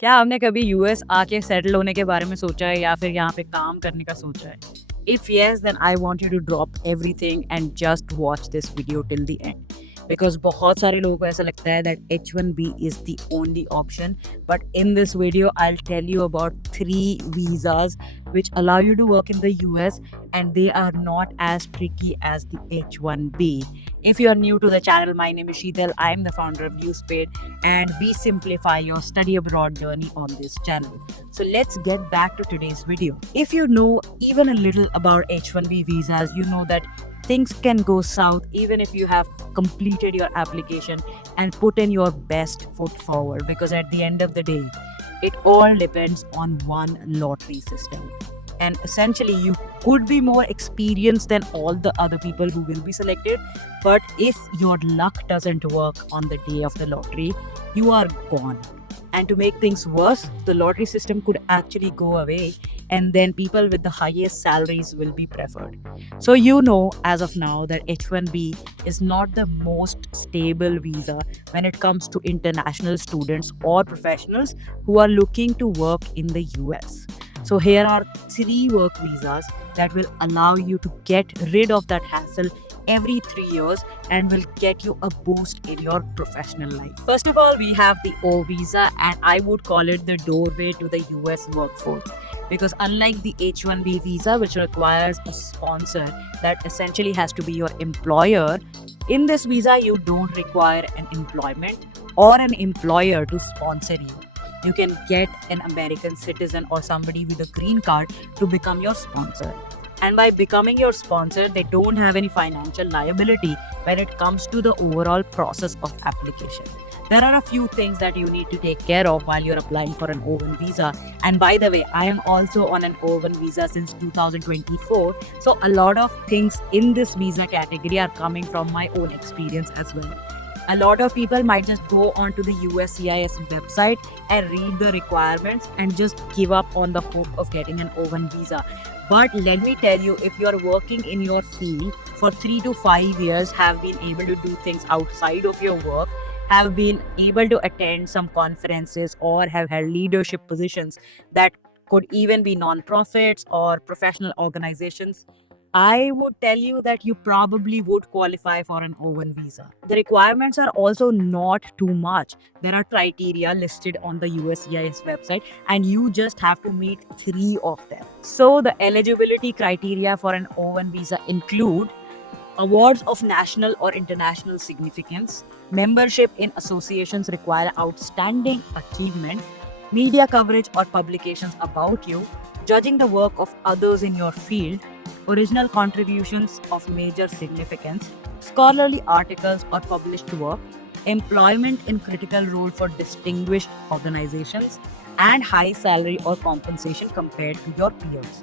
क्या आपने कभी यूएस आके सेटल होने के बारे में सोचा है या फिर यहाँ पे काम करने का सोचा है? If yes, then I want you to drop everything and just watch this video till the end. Because बहुत सारे लोगों को ऐसा लगता है that H1B is the only option. But in this video, I'll tell you about 3 visas which allow you to work in the US and they are not as tricky as the H1B. If you are new to the channel, my name is Sheetal. I am the founder of Newspaid and we simplify your study abroad journey on this channel. So let's get back to today's video. If you know even a little about H1B visas, you know that things can go south even if you have completed your application and put in your best foot forward, because at the end of the day, it all depends on one lottery system. And essentially, you could be more experienced than all the other people who will be selected, but if your luck doesn't work on the day of the lottery, you are gone. And to make things worse, the lottery system could actually go away, and then people with the highest salaries will be preferred. So, you know, as of now, that H1B is not the most stable visa when it comes to international students or professionals who are looking to work in the US. So, here are 3 work visas that will allow you to get rid of that hassle every 3 years and will get you a boost in your professional life. First of all, we have the O visa, and I would call it the doorway to the US workforce. Because unlike the H1B visa, which requires a sponsor that essentially has to be your employer, in this visa, you don't require an employment or an employer to sponsor you. You can get an American citizen or somebody with a green card to become your sponsor. And by becoming your sponsor, they don't have any financial liability when it comes to the overall process of application. There are a few things that you need to take care of while you're applying for an O1 visa. And by the way, I am also on an O1 visa since 2024. So a lot of things in this visa category are coming from my own experience as well. A lot of people might just go onto the USCIS website and read the requirements and just give up on the hope of getting an O1 visa. But let me tell you, if you are working in your field for 3 to 5 years, have been able to do things outside of your work, have been able to attend some conferences, or have held leadership positions that could even be non-profits or professional organizations, I would tell you that you probably would qualify for an O1 visa. The requirements are also not too much. There are criteria listed on the USCIS website, and you just have to meet 3 of them. So, the eligibility criteria for an O1 visa include awards of national or international significance, membership in associations require outstanding achievement, media coverage or publications about you, judging the work of others in your field, original contributions of major significance, scholarly articles or published work, employment in critical role for distinguished organizations, and high salary or compensation compared to your peers.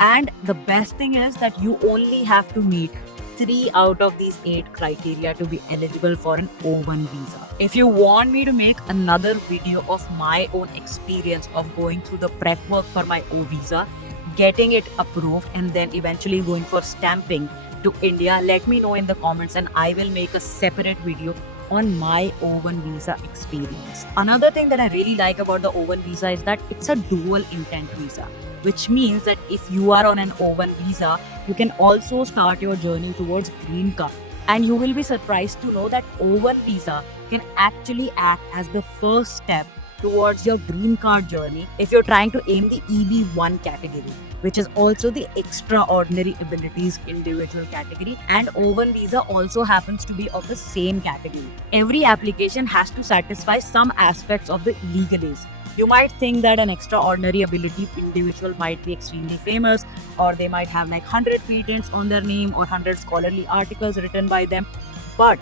And the best thing is that you only have to meet 3 out of these 8 criteria to be eligible for an O1 visa. If you want me to make another video of my own experience of going through the prep work for my O visa, getting it approved, and then eventually going for stamping to India, let me know in the comments and I will make a separate video on my O1 visa experience. Another thing that I really like about the O1 visa is that it's a dual intent visa, which means that if you are on an O1 visa, you can also start your journey towards green card. And you will be surprised to know that O1 visa can actually act as the first step towards your green card journey if you're trying to aim the EB1 category, which is also the extraordinary abilities individual category, and O1 visa also happens to be of the same category. Every application has to satisfy some aspects of the legalese. You might think that an extraordinary ability individual might be extremely famous, or they might have like 100 patents on their name or 100 scholarly articles written by them, but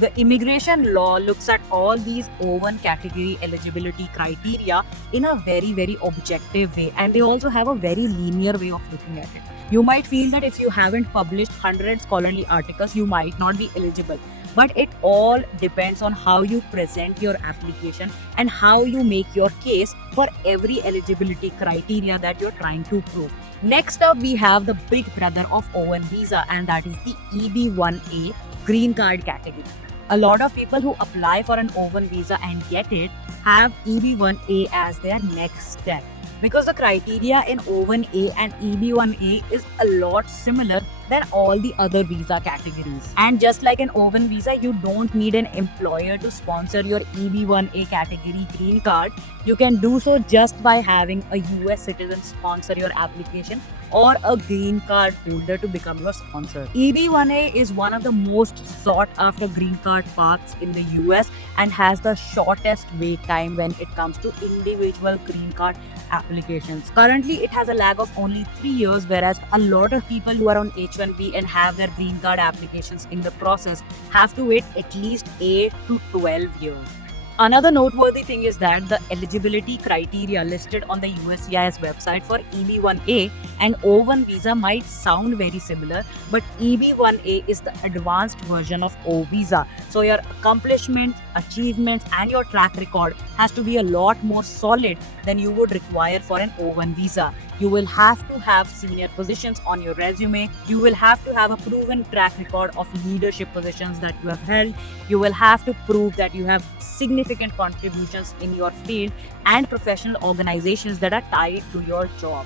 the immigration law looks at all these O1 category eligibility criteria in a very, very objective way, and they also have a very linear way of looking at it. You might feel that if you haven't published 100 scholarly articles, you might not be eligible. But it all depends on how you present your application and how you make your case for every eligibility criteria that you're trying to prove. Next up, we have the big brother of O1 visa, and that is the EB1A green card category. A lot of people who apply for an O1 visa and get it have EB1A as their next step. Because the criteria in O1A and EB1A is a lot similar than all the other visa categories. And just like an O1 visa, you don't need an employer to sponsor your EB1A category green card. You can do so just by having a US citizen sponsor your application or a green card holder to become your sponsor. EB1A is one of the most sought after green card paths in the US and has the shortest wait time when it comes to individual green card applications. Currently, it has a lag of only 3 years, whereas a lot of people who are on H1B and have their green card applications in the process have to wait at least 8 to 12 years. Another noteworthy thing is that the eligibility criteria listed on the USCIS website for EB1A and O1 visa might sound very similar, but EB1A is the advanced version of O visa. So your accomplishments, achievements, and your track record has to be a lot more solid than you would require for an O1 visa. You will have to have senior positions on your resume. You will have to have a proven track record of leadership positions that you have held. You will have to prove that you have significant contributions in your field and professional organizations that are tied to your job.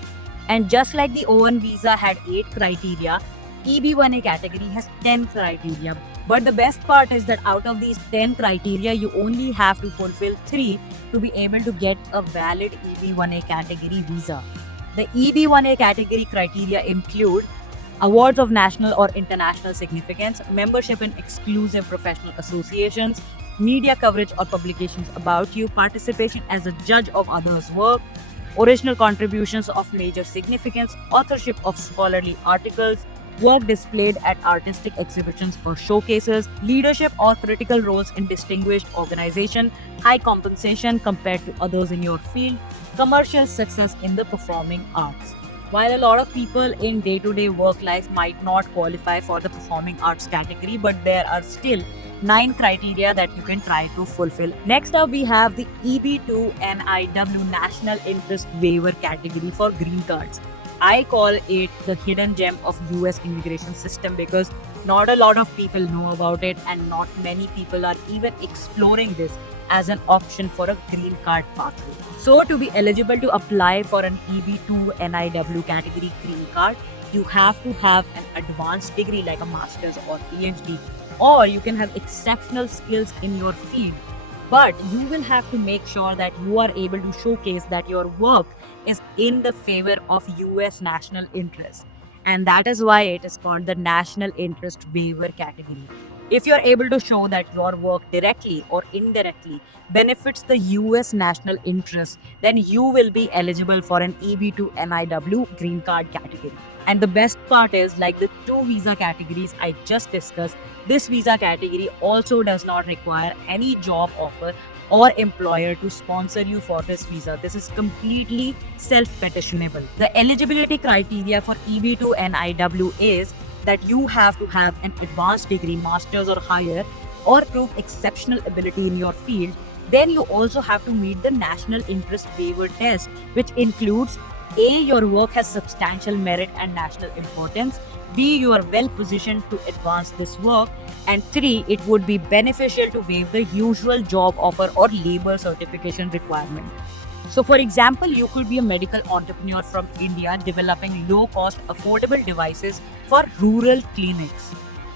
And just like the O1 visa had 8 criteria, EB1A category has 10 criteria. But the best part is that out of these 10 criteria, you only have to fulfill 3 to be able to get a valid EB1A category visa. The EB1A category criteria include awards of national or international significance, membership in exclusive professional associations, media coverage or publications about you, participation as a judge of others' work, original contributions of major significance, authorship of scholarly articles, work displayed at artistic exhibitions or showcases, leadership or critical roles in distinguished organization, high compensation compared to others in your field, commercial success in the performing arts. While a lot of people in day-to-day work life might not qualify for the performing arts category, but there are still 9 criteria that you can try to fulfill. Next up, we have the EB2 NIW National Interest Waiver category for green cards. I call it the hidden gem of US immigration system because not a lot of people know about it and not many people are even exploring this as an option for a green card pathway. So to be eligible to apply for an EB2 NIW category green card, you have to have an advanced degree like a master's or PhD, or you can have exceptional skills in your field. But you will have to make sure that you are able to showcase that your work is in the favor of US national interest. And that is why it is called the National Interest Waiver category. If you are able to show that your work directly or indirectly benefits the US national interest, then you will be eligible for an EB2 NIW green card category. And the best part is, like the 2 visa categories I just discussed, this visa category also does not require any job offer or employer to sponsor you for this visa. This is completely self-petitionable. The eligibility criteria for EB2 NIW is that you have to have an advanced degree, master's or higher, or prove exceptional ability in your field. Then you also have to meet the National Interest Waiver test, which includes A, your work has substantial merit and national importance, B, you are well positioned to advance this work, and 3, it would be beneficial to waive the usual job offer or labor certification requirement. So, for example, you could be a medical entrepreneur from India developing low-cost, affordable devices for rural clinics.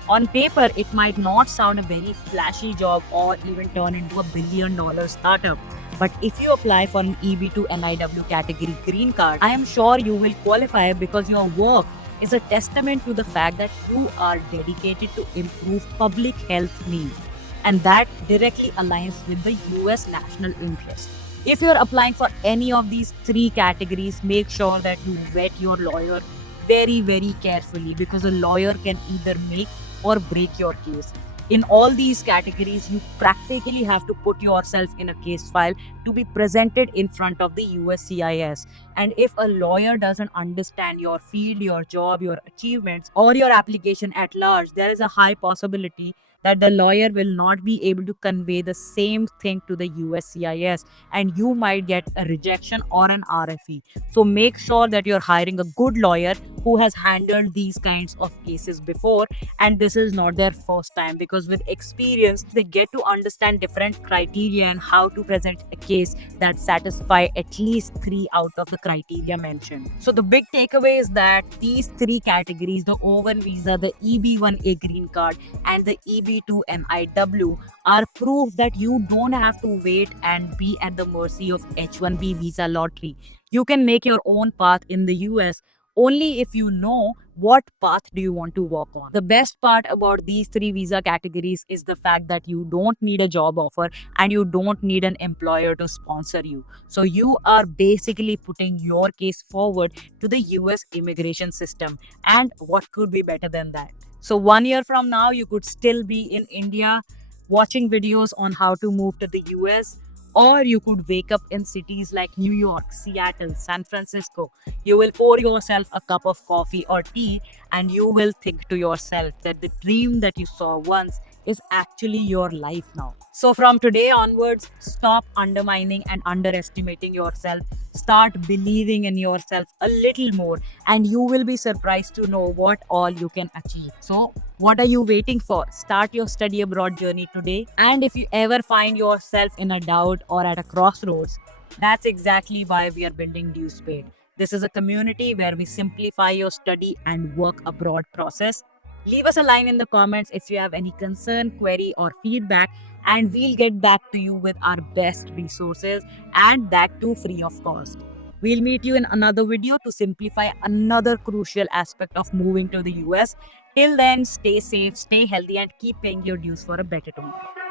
On paper, it might not sound a very flashy job or even turn into a billion-dollar startup. But if you apply for an EB2 NIW category green card, I am sure you will qualify because your work is a testament to the fact that you are dedicated to improve public health needs. And that directly aligns with the US national interest. If you're applying for any of these 3 categories, make sure that you vet your lawyer very, very carefully because a lawyer can either make or break your case. In all these categories, you practically have to put yourself in a case file to be presented in front of the USCIS. And if a lawyer doesn't understand your field, your job, your achievements, or your application at large, there is a high possibility that the lawyer will not be able to convey the same thing to the USCIS and you might get a rejection or an RFE. So make sure that you're hiring a good lawyer who has handled these kinds of cases before, and this is not their first time, because with experience they get to understand different criteria and how to present a case that satisfy at least 3 out of the criteria mentioned. So the big takeaway is that these 3 categories, the O1 visa, the EB1A green card, and the EB2 NIW, are proof that you don't have to wait and be at the mercy of H1B visa lottery. You can make your own path in the US only if you know what path do you want to walk on. The best part about these 3 visa categories is the fact that you don't need a job offer and you don't need an employer to sponsor you. So you are basically putting your case forward to the US immigration system. And what could be better than that? So 1 year from now, you could still be in India watching videos on how to move to the US, or you could wake up in cities like New York, Seattle, San Francisco. You will pour yourself a cup of coffee or tea and you will think to yourself that the dream that you saw once is actually your life now. So, from today onwards, stop undermining and underestimating yourself. Start believing in yourself a little more, and you will be surprised to know what all you can achieve. So, what are you waiting for? Start your study abroad journey today. And if you ever find yourself in a doubt or at a crossroads, that's exactly why we are building DueSpade. This is a community where we simplify your study and work abroad process. Leave us a line in the comments if you have any concern, query, or feedback, and we'll get back to you with our best resources, and that too free of cost. We'll meet you in another video to simplify another crucial aspect of moving to the US. Till then, stay safe, stay healthy, and keep paying your dues for a better tomorrow.